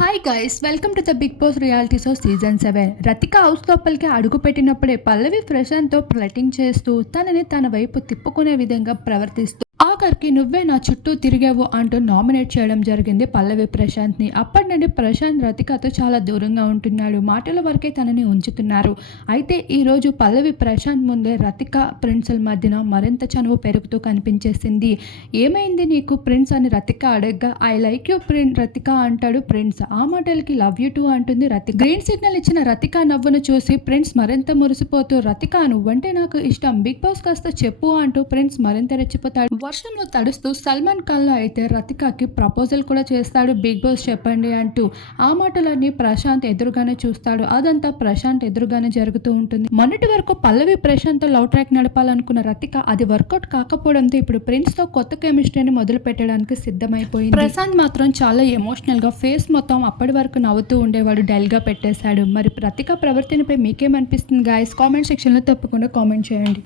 Hi guys, welcome to the Bigg Boss reality show season 7. Rathika house లోపలికి అడుగు పెట్టినప్పుడే పల్లవి ప్రశాంత్తో flirting చేస్తూ తనని తన వైపు తిప్పుకునే విధంగా ప్రవర్తిస్తూ ఆఖరికి నువ్వే నా చుట్టూ తిరిగావు అంటూ నామినేట్ చేయడం జరిగింది పల్లవి ప్రశాంత్ని. అప్పటి నుండి ప్రశాంత్ రతికతో చాలా దూరంగా ఉంటున్నాడు. మాటల వరకే తనని ఉంచుతున్నారు. అయితే ఈరోజు పల్లవి ప్రశాంత్ ముందే రతిక ప్రిన్స్ల మధ్యన మరింత చనువు పెరుగుతూ కనిపించేసింది. ఏమైంది నీకు ప్రిన్స్ అని రతిక అడగ్గా ఐ లైక్ యూ రతిక అంటాడు ప్రిన్స్. ఆ మాటలకి లవ్ యూ టూ అంటుంది రతిక. గ్రీన్ సిగ్నల్ ఇచ్చిన రతిక నవ్వును చూసి ప్రిన్స్ మరింత మురిసిపోతూ రతిక నువ్వంటే నాకు ఇష్టం, బిగ్ బాస్ కాస్త చెప్పు అంటూ ప్రిన్స్ మరింత రెచ్చిపోతాడు. వర్షంలో తడుస్తూ సల్మాన్ ఖాన్లో అయితే రతికకి ప్రపోజల్ కూడా చేస్తాడు, బిగ్ బాస్ చెప్పండి అంటూ. ఆ మాటలన్నీ ప్రశాంత్ ఎదురుగానే చూస్తాడు. అదంతా ప్రశాంత్ ఎదురుగానే జరుగుతూ ఉంటుంది. మొన్నటి వరకు పల్లవి ప్రశాంత్ లవ్ ట్రాక్ నడపాలనుకున్న రతిక అది వర్కౌట్ కాకపోవడంతో ఇప్పుడు ప్రిన్స్ తో కొత్త కెమిస్ట్రీని మొదలు పెట్టడానికి సిద్ధమైపోయింది. ప్రశాంత్ మాత్రం చాలా ఎమోషనల్ గా ఫేస్ మొత్తం అప్పటి వరకు నవ్వుతూ ఉండేవాడు డల్ గా పెట్టేశాడు. మరి రతిక ప్రవర్తనపై మీకేమనిపిస్తుంది గాయస్? కామెంట్ సెక్షన్ లో తప్పకుండా కామెంట్ చేయండి.